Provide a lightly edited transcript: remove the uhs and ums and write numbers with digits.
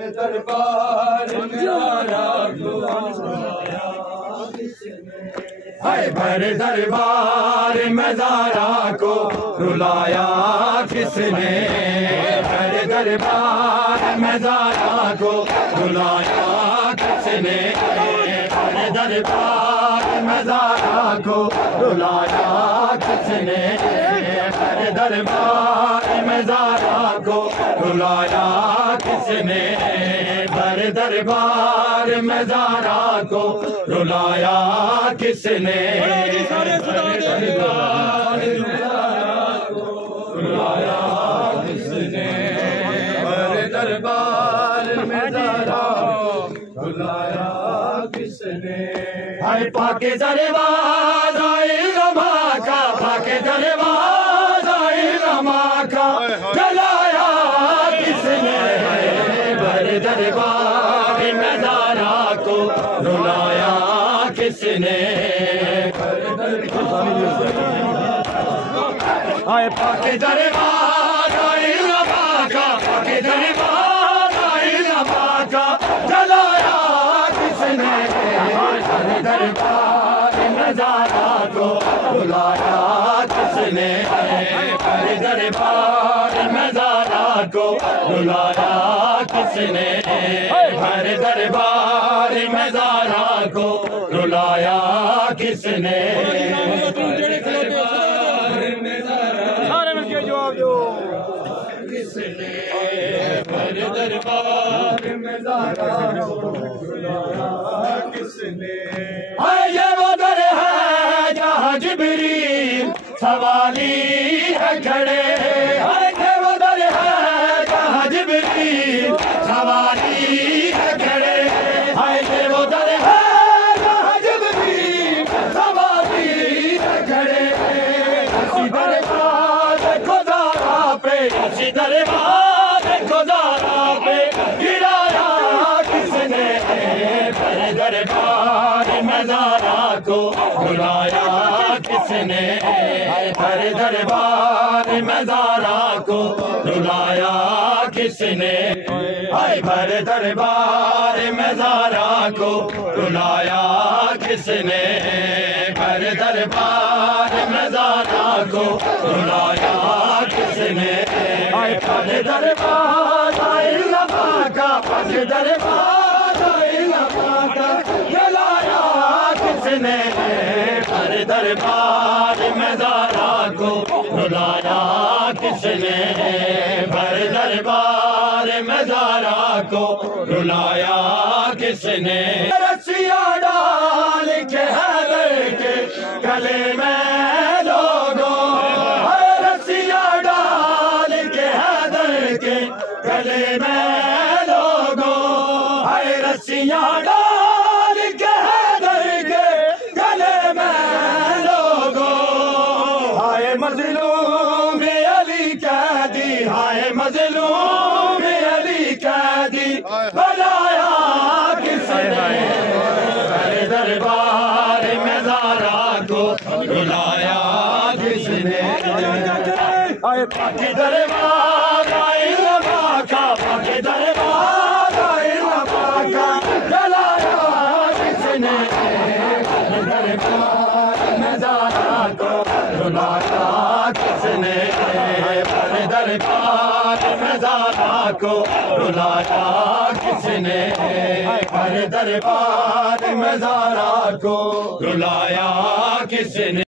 دربار مزارا کو بھر دربار مزارا کو رلایا کس نے بھر دربار مزارا کو رلایا کس نے بھر دربار مزارا کو رلایا کس نے بھر دربار مزارا کو رلایا کس نے بھر دربار مزارا کو رلایا کس نے بھر دربار مزارا کو رلایا کس نے بھر دربار مزارا کو رلایا کس نے پاک دربار آئے رما کا پاک دربار آئے رما کا جلایا کس نے بھر دربار مزارا کو رلایا کس نے پاک دربار آئے رما کا پاک دربار آئے رما کا جلایا کس نے بھر دربار مزارا کو رلایا کس نے بھر دربار مزارا کو رلایا کس نے بھر دربار مزارا کو رلایا کس نے سارے مل کے جواب دو کس نے بھر دربار مزارا کو رلایا کس نے یہ وہ در ہے جہاں جبریل سوالی ہے کھڑے یہ وہ در ہے جہاں جبریل سوالی ہے کھڑے یہ وہ در ہے جہاں جبریل سوالی ہے کھڑے اسی دربار خدا پہ اسی دربار خدا پہ گرایا کس نے بھر دربار مزارا کو رلایا کس نے بھر دربار مزارا کو رلایا کس نے بھر دربار مزارا کو رلایا کس نے بھر دربار مزارا کو رلایا کس نے بھر دربار آئے رما کا بھر دربار آئے رما کا جلایا کس نے بھر دربار مزارا کو رلایا کس نے بھر دربار مزارا کو رلایا کس نے رسیا ڈال کے حیدر کے گلے میں لوگوں رسیا ڈال کے حیدر کے گلے میں لوگوں رسیا ڈال کے حیدر کے گلے میں لوگوں مظلوم علی قیدی ہائے مظلوم علی قیدی بنایا کس نے بھر دربار مزارا کو رلایا کس نے پاک دربار آئے رما کا پاک دربار آئے رما کا جلایا کس نے بھر دربار مزارا کو رلایا کس نے بھر دربار مزارا کو رلایا کس نے بھر دربار مزارا کو رلایا کس نے